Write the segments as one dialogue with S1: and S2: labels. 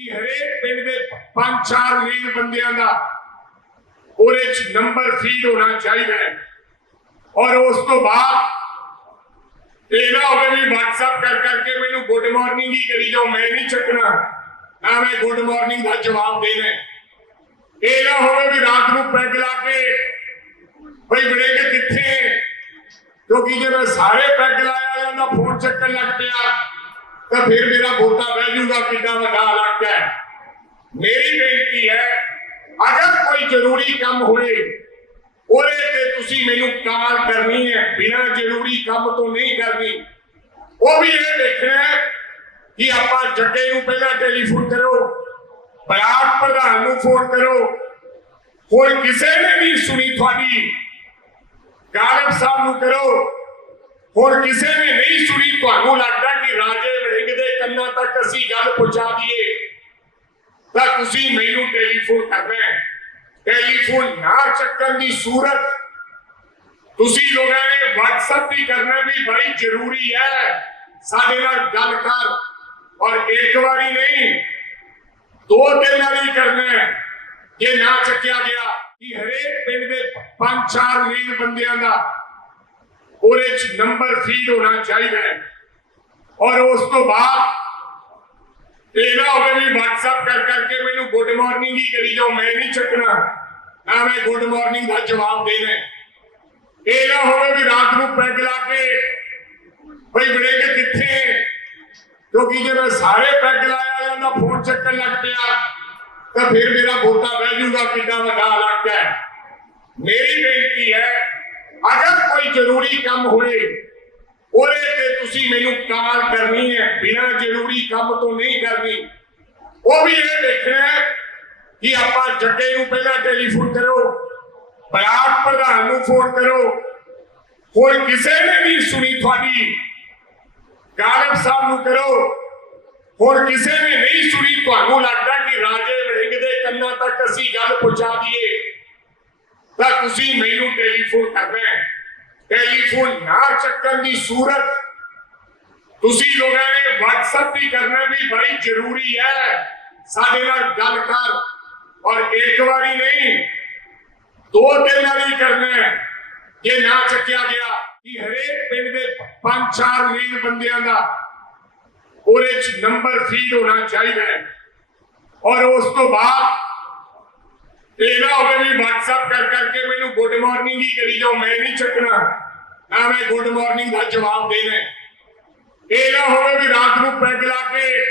S1: ਕਿ ਹਰੇਕ ਪਿੰਡ ਦੇ ਪੰਜ ਚਾਰ ਮੇਨ ਬੰਦਿਆਂ ਦਾ ਉਹਦੇ ਚ ਨੰਬਰ ਫੀਡ ਹੋਣਾ ਚਾਹੀਦਾ ਹੈ। ਔਰ ਉਸ ਤੋਂ ਬਾਅਦ ਇਹ ਨਾ ਹੋਵੇ ਵੀ WhatsApp ਕਰ ਕਰਕੇ ਮੈਨੂੰ ਗੁੱਡ ਮਾਰਨਿੰਗ ਹੀ ਕਰੀ ਜਾਓ, ਮੈਂ ਨਹੀਂ ਚੱਕਣਾ। ਨਾ ਮੈਂ ਗੁੱਡ ਮਾਰਨਿੰਗ ਦਾ ਜਵਾਬ ਦੇਣਾ ਇਹ ਨਾ ਹੋਵੇ ਵੀ ਰਾਤ ਨੂੰ ਪੈਗ ਲਾ ਕੇ ਬਈ ਬੜੇਗੇ ਕਿੱਥੇ ਕਿਉਂਕਿ ਜੇ ਮੈਂ ਸਾਰੇ ਪੈਗ ਲਾਇਆ ਜਾਂਦਾ ਫੋਨ ਚੱਕਣ ਲੱਗ ਪਿਆ, ਤਾਂ ਫਿਰ ਮੇਰਾ ਬੋਤਾ ਬਹਿ ਜਾਊਗਾ, ਕਿੱਡਾ ਵੱਡਾ ਇਲਾਕਾ ਮੇਰੀ ਬੇਨਤੀ ਹੈ ਅਗਰ ਕੋਈ ਜ਼ਰੂਰੀ ਕੰਮ ਹੋਏ ਉਹਦੇ ਤੇ ਤੁਸੀਂ ਮੈਨੂੰ ਕਾਲ ਕਰਨੀ ਹੈ ਬਿਨਾਂ ਜ਼ਰੂਰੀ ਕੰਮ ਤੋਂ ਨਹੀਂ ਕਰਨੀ ਉਹ ਵੀ ਇਹ ਦੇਖਣਾ ਹੈ ਕਿ ਆਪਾਂ ਜੱਗੇ ਨੂੰ ਪਹਿਲਾਂ ਟੈਲੀਫੋਨ ਕਰੋ ਬਲਾਕ ਪ੍ਰਧਾਨ ਨੂੰ ਫੋਨ ਕਰੋ ਹੁਣ ਕਿਸੇ ਨੇ ਨਹੀਂ ਸੁਣੀ ਤੁਹਾਡੀ ਗਾਲਬ ਸਾਹਿਬ ਨੂੰ ਕਰੋ ਹੁਣ ਕਿਸੇ ਨੇ ਨਹੀਂ ਸੁਣੀ ਤੁਹਾਨੂੰ ਲੱਗਦਾ ਕਿ ਰਾਜੇ ਵੜਿੰਗ ਦੇ ਕੰਨਾਂ ਤੱਕ ਅਸੀਂ ਗੱਲ ਪਹੁੰਚਾ ਦਈਏ ਤਾਂ ਤੁਸੀਂ ਮੈਨੂੰ ਟੈਲੀਫੋਨ ਕਰਨਾ ਹੈ। ਟੈਲੀਫੋਨ ਨਾ ਚੱਕਣ ਦੀ ਸੂਰਤ। ਤੁਸੀਂ ਲੋਕਾਂ ਨੇ WhatsApp ਵੀ ਕਰਨਾ ਵੀ ਬੜੀ ਜ਼ਰੂਰੀ ਹੈ। ਸਾਡੇ ਨਾਲ ਗੱਲ ਕਰ। ਔਰ ਇੱਕ ਵਾਰੀ ਨਹੀਂ, ਦੋ ਤਿੰਨ ਵਾਰੀ ਕਰਨਾ ਹੈ। ਜੇ ਨਾ ਚੱਕਿਆ ਗਿਆ ਕਿ ਹਰੇਕ ਪਿੰਡ ਦੇ ਪੰਜ ਚਾਰ ਮੇਨ ਬੰਦਿਆਂ ਦਾ ਉਹਦੇ ਚ ਨੰਬਰ ਫੀਡ ਹੋਣਾ ਚਾਹੀਦਾ ਹੈ। ਔਰ ਉਸ ਤੋਂ ਬਾਅਦ ਇਹ ਨਾ ਹੋਵੇ ਵੀ WhatsApp ਕਰ ਕਰਕੇ ਮੈਨੂੰ ਗੁੱਡ ਮਾਰਨਿੰਗ ਹੀ ਕਰੀ ਜਾਓ, ਮੈਂ ਨਹੀਂ ਚੱਕਣਾ ਨਾ ਮੈਂ ਗੁੱਡ ਮਾਰਨਿੰਗ ਦਾ ਜਵਾਬ ਦੇਣਾ ਇਹ ਨਾ ਹੋਵੇ ਵੀ ਰਾਤ ਨੂੰ ਪੈਗ ਲਾ ਕੇ ਬਈ ਬੜੇਗੇ ਕਿੱਥੇ ਕਿਉਂਕਿ ਜੇ ਮੈਂ ਸਾਰੇ ਪੈਗ ਲਾਇਆ ਜਾਂਦਾ ਫੋਨ ਚੱਕਣ ਲੱਗ ਪਿਆ, ਤਾਂ ਫਿਰ ਮੇਰਾ ਬੋਤਾ ਬਹਿ ਜਾਊਗਾ ਕਿੱਡਾ ਵੱਡਾ ਇਲਾਕਾ ਹੈ। ਮੇਰੀ ਬੇਨਤੀ ਹੈ, ਅਗਰ ਕੋਈ ਜ਼ਰੂਰੀ ਕੰਮ ਹੋਏ, ਉਹਦੇ ਤੁਸੀਂ ਮੈਨੂੰ ਕਾਲ ਕਰਨੀ ਹੈ, ਬਿਨਾਂ ਜ਼ਰੂਰੀ ਕੰਮ ਤੋਂ ਨਹੀਂ ਕਰਨੀ। ਉਹ ਵੀ ਇਹ ਦੇਖਣਾ ਕਿ ਆਪਾਂ ਜੱਗੇ ਨੂੰ ਪਹਿਲਾਂ ਟੈਲੀਫੋਨ ਕਰੋ ਬਲਾਕ ਪ੍ਰਧਾਨ ਨੂੰ ਫੋਨ ਕਰੋ। ਹੁਣ ਕਿਸੇ ਨੇ ਨਹੀਂ ਸੁਣੀ ਤੁਹਾਡੀ। ਗਾਲਬ ਸਾਹਿਬ ਨੂੰ ਕਰੋ। ਹੁਣ ਕਿਸੇ ਨੇ ਨਹੀਂ ਸੁਣੀ, ਤੁਹਾਨੂੰ ਲੱਗਦਾ ਕਿ ਰਾਜੇ ਵੜਿੰਗ ਦੇ ਕੰਨਾਂ ਤੱਕ ਅਸੀਂ ਗੱਲ ਪਹੁੰਚਾ ਦਈਏ। ਤਾਂ ਤੁਸੀਂ ਮੈਨੂੰ ਟੈਲੀਫੋਨ ਕਰਨਾ ਟੈਲੀਫੋਨ ਨਾ ਚੱਕਣ ਦੀ ਸੂਰਤ ਤੁਸੀਂ ਲੋਕਾਂ ਨੇ WhatsApp ਵੀ ਕਰਨਾ ਵੀ ਬੜੀ ਜ਼ਰੂਰੀ ਹੈ। ਸਾਡੇ ਨਾਲ ਗੱਲ ਕਰ। ਔਰ ਇੱਕ ਵਾਰੀ ਨਹੀਂ, ਦੋ ਤਿੰਨ ਵਾਰੀ ਕਰਨਾ ਜੇ ਨਾ ਚੱਕਿਆ ਗਿਆ ਕਿ ਹਰੇਕ ਪਿੰਡ ਦੇ ਪੰਜ ਚਾਰ ਮੇਨ ਬੰਦਿਆਂ ਦਾ ਉਹਦੇ ਚ ਨੰਬਰ ਫੀਡ ਹੋਣਾ ਚਾਹੀਦਾ ਹੈ। ਔਰ ਉਸ ਤੋਂ ਬਾਅਦ ਇਹ ਨਾ ਹੋਵੇ ਵੀ WhatsApp ਕਰ ਕਰਕੇ ਮੈਨੂੰ ਗੁੱਡ ਮਾਰਨਿੰਗ ਹੀ ਕਰੀ ਜਾਓ, ਮੈਂ ਨਹੀਂ ਚੱਕਣਾ। ਨਾ ਮੈਂ ਗੁੱਡ ਮਾਰਨਿੰਗ ਦਾ ਜਵਾਬ ਦੇਣਾ ਇਹ ਨਾ ਹੋਵੇ ਵੀ ਰਾਤ ਨੂੰ ਪੈਗ ਲਾ ਕੇ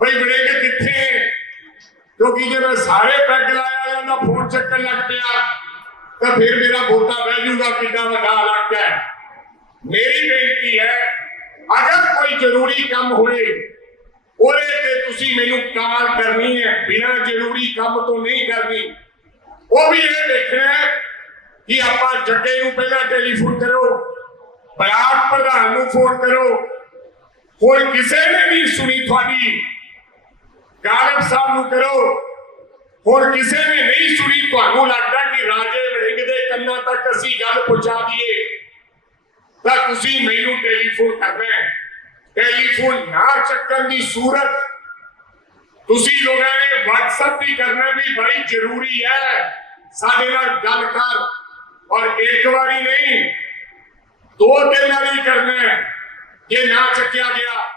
S1: ਬਈ ਬੜੇਗੇ ਕਿੱਥੇ ਹੈ? ਕਿਉਂਕਿ ਜੇ ਮੈਂ ਸਾਰੇ ਪੈਗ ਲਾਇਆ ਜਾਂਦਾ ਫੋਨ ਚੱਕਣ ਲੱਗ ਪਿਆ, ਤਾਂ ਫਿਰ ਮੇਰਾ ਬੋਤਾ ਬਹਿ ਜਾਊਗਾ, ਕਿੱਡਾ ਵੱਡਾ ਇਲਾਕਾ ਹੈ। ਮੇਰੀ ਬੇਨਤੀ ਹੈ, ਅਗਰ ਕੋਈ ਜ਼ਰੂਰੀ ਕੰਮ ਹੋਏ, ਉਹਦੇ ਤੇ ਤੁਸੀਂ ਮੈਨੂੰ ਕਾਲ ਕਰਨੀ ਹੈ, ਬਿਨਾਂ ਜ਼ਰੂਰੀ ਕੰਮ ਤੋਂ ਨਹੀਂ ਕਰਨੀ। ਉਹ ਵੀ ਇਹ ਦੇਖਣਾ ਹੈ ਕਿ ਆਪਾਂ ਜੱਗੇ ਨੂੰ ਪਹਿਲਾਂ ਟੈਲੀਫੋਨ ਕਰੋ ਬਲਾਕ ਪ੍ਰਧਾਨ ਨੂੰ ਫੋਨ ਕਰੋ। ਹੁਣ ਕਿਸੇ ਨੇ ਵੀ ਸੁਣੀ ਤੁਹਾਡੀ ਗਾਲਬ ਸਾਹਿਬ ਨੂੰ ਕਰੋ। ਹੁਣ ਕਿਸੇ ਨੇ ਨਹੀਂ ਸੁਣੀ, ਤੁਹਾਨੂੰ ਲੱਗਦਾ ਕਿ ਰਾਜੇ ਵੜਿੰਗ ਦੇ ਕੰਨਾਂ ਤੱਕ ਅਸੀਂ ਗੱਲ ਪਹੁੰਚਾ ਦਈਏ? ਤਾਂ ਤੁਸੀਂ ਮੈਨੂੰ ਟੈਲੀਫੋਨ ਕਰਨਾ ਟੈਲੀਫੋਨ ਨਾ ਚੱਕਣ ਦੀ ਸੂਰਤ। ਤੁਸੀਂ ਲੋਕਾਂ ਨੇ WhatsApp ਵੀ ਕਰਨਾ ਵੀ ਬੜੀ ਜ਼ਰੂਰੀ ਹੈ। ਸਾਡੇ ਨਾਲ ਗੱਲ ਕਰ। ਔਰ ਇੱਕ ਵਾਰੀ ਨਹੀਂ ਦੋ ਤਿੰਨ ਵਾਰੀ ਕਰਨਾ ਹੈ। ਜੇ ਨਾ ਚੱਕਿਆ ਗਿਆ